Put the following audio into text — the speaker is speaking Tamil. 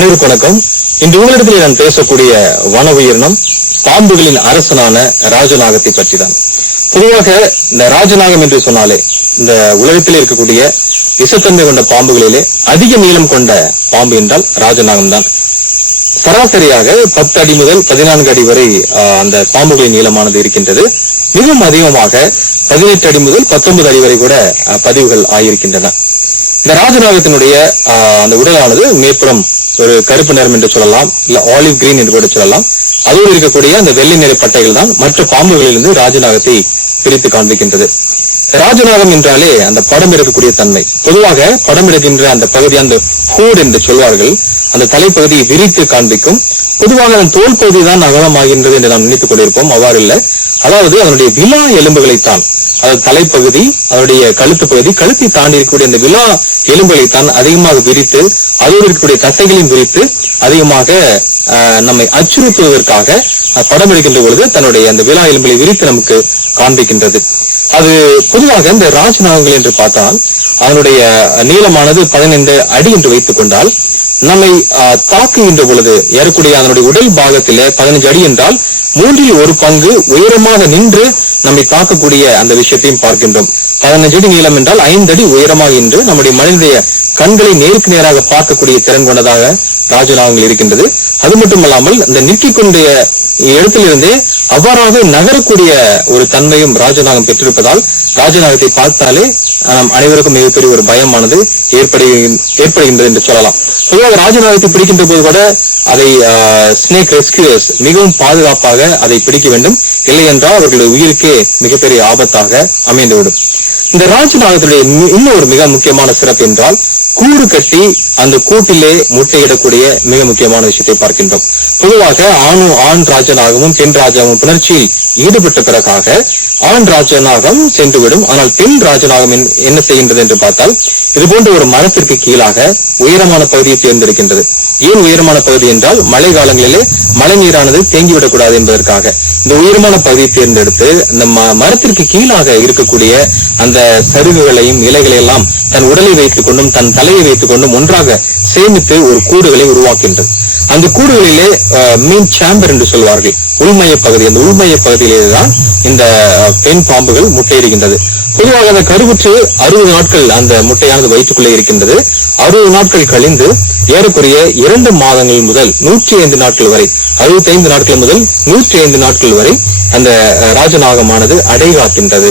அனைவருக்கும் வணக்கம். இன்று உங்களிடத்தில் நான் பேசக்கூடிய வன உயிரினம் பாம்புகளின் அரசனான ராஜநாகத்தை பற்றி தான். பொதுவாக இந்த ராஜநாகம் என்று சொன்னாலே இந்த உலகத்தில் இருக்கக்கூடிய விஷத்தன்மை கொண்ட பாம்புகளிலே அதிக நீளம் கொண்ட பாம்பு என்றால் ராஜநாகம் தான். சராசரியாக 10 அடி முதல் 14 அடி வரை அந்த பாம்புகளின் நீளமானது இருக்கின்றது. மிகவும் அதிகமாக 18 அடி முதல் 19 அடி வரை கூட பதிவுகள் ஆகியிருக்கின்றன. இந்த ராஜநாகத்தினுடைய அந்த உடலானது மேற்புறம் ஒரு கருப்பு நிறம் என்று சொல்லலாம், இல்ல ஆலிவ் கிரீன் என்று கூட சொல்லலாம். அதோடு இருக்கக்கூடிய அந்த வெள்ளை நிற பட்டைகள் தான் மற்ற பாம்புகளிலிருந்து ராஜநாகத்தை பிரித்து காண்பிக்கின்றது. ராஜநாகம் என்றாலே அந்த படம் எடுக்கக்கூடிய தன்மை. பொதுவாக படம் எடுக்கின்ற அந்த பகுதி, அந்த ஹூட் என்று சொல்வார்கள், அந்த தலைப்பகுதியை விரித்து காண்பிக்கும். பொதுவாக அதன் தோல் பகுதி தான் அகலமாகின்றது என்று நாம் நினைத்துக் கொண்டிருப்போம். அவ்வாறு இல்லை. அதாவது அதனுடைய விலா எலும்புகளைத்தான், அதாவது தலைப்பகுதி, அதனுடைய கழுத்து பகுதி, கழுத்தை தாண்டி இருக்கக்கூடிய அந்த விலா எலும்புகளைத்தான் அதிகமாக விரித்து, அதோடு இருக்கக்கூடிய தசைகளையும் விரித்து அதிகமாக நம்மை அச்சுறுத்துவதற்காக படம் எடுக்கின்ற பொழுது தன்னுடைய அந்த விலா எலும்புகளை விரித்து நமக்கு காண்பிக்கின்றது. அது பொதுவாக இந்த ராஜநாகங்கள் என்று பார்த்தால் அதனுடைய நீளமானது 15 அடி என்று வைத்துக் கொண்டால், நம்மை தாக்குகின்ற பொழுது ஏறக்கூடிய அதனுடைய உடல் பாகத்திலே 15 அடி என்றால் 1/3 பங்கு உயரமாக நின்று நம்மை தாக்கக்கூடிய அந்த விஷயத்தையும் பார்க்கின்றோம். 15 அடி நீளம் என்றால் 5 அடி உயரமாக நின்று நம்முடைய மனிதனுடைய கண்களை நேருக்கு நேராக பார்க்கக்கூடிய திறன் கொண்டதாக ராஜநாகங்கள் இருக்கின்றது. அது மட்டுமல்லாமல் இந்த நிற்கிக் கொண்ட இடத்திலிருந்தே அவ்வாறாக நகரக்கூடிய ஒரு தன்மையும் ராஜநாகம் பெற்றிருப்பதால் ராஜநாகத்தை பார்த்தாலே நாம் அனைவருக்கும் மிகப்பெரிய ஒரு பயமானது ஏற்படுகின்றது என்று சொல்லலாம். பொதுவாக ராஜநாகத்தை பிடிக்கின்ற போது கூட அதை ஸ்னேக் ரெஸ்கியூயர்ஸ் மிகவும் பாதுகாப்பாக அதை பிடிக்க வேண்டும். இல்லை என்றால் அவர்களுடைய உயிருக்கே மிகப்பெரிய ஆபத்தாக அமைந்துவிடும். இந்த ராஜநாகத்துடைய இன்னும் ஒரு மிக முக்கியமான சிறப்பு என்றால் கூடு கட்டி அந்த கூட்டிலே முட்டையிடக்கூடிய மிக முக்கியமான விஷயத்தை பார்க்கின்றோம். பொதுவாக ஆண் ராஜநாகமும் பெண் ராஜாவும் புணர்ச்சியில் ஈடுபட்ட பிறகாக ஆண் ராஜநாகம் சென்றுவிடும். ஆனால் பெண் ராஜநாகம் என்ன செய்கின்றது என்று பார்த்தால் இது போன்ற ஒரு மரத்திற்கு கீழாக உயரமான பகுதியை தேர்ந்தெடுக்கின்றது. ஏன் உயரமான பகுதி என்றால் மழை காலங்களிலே மழை நீரானது தேங்கிவிடக் கூடாது என்பதற்காக இந்த உயரமான பகுதியை தேர்ந்தெடுத்து இந்த மரத்திற்கு கீழாக இருக்கக்கூடிய அந்த சருகுகளையும் இலைகளை எல்லாம் தன் உடலை வைத்துக் கொண்டும் தன் தலையை வைத்துக் கொண்டும் ஒன்றாக சேமித்து ஒரு கூடுகளை உருவாக்கின்றது. அந்த கூடுகளிலே மீன் சாம்பர் என்று சொல்வார்கள், உள்மைய பகுதி. அந்த உள்மைய பகுதியிலேதான் இந்த பெண் பாம்புகள் முட்டையிடுகின்றது. பொதுவாக அந்த கருவுற்று 60 நாட்கள் அந்த முட்டையானது வயிற்றுக்குள்ளே இருக்கின்றது. 60 நாட்கள் கழிந்து ஏறக்குறைய 2 மாதங்கள் முதல் 105 நாட்கள் வரை, 65 நாட்கள் முதல் 105 நாட்கள் வரை அந்த ராஜநாகமானது அடைகாக்கின்றது.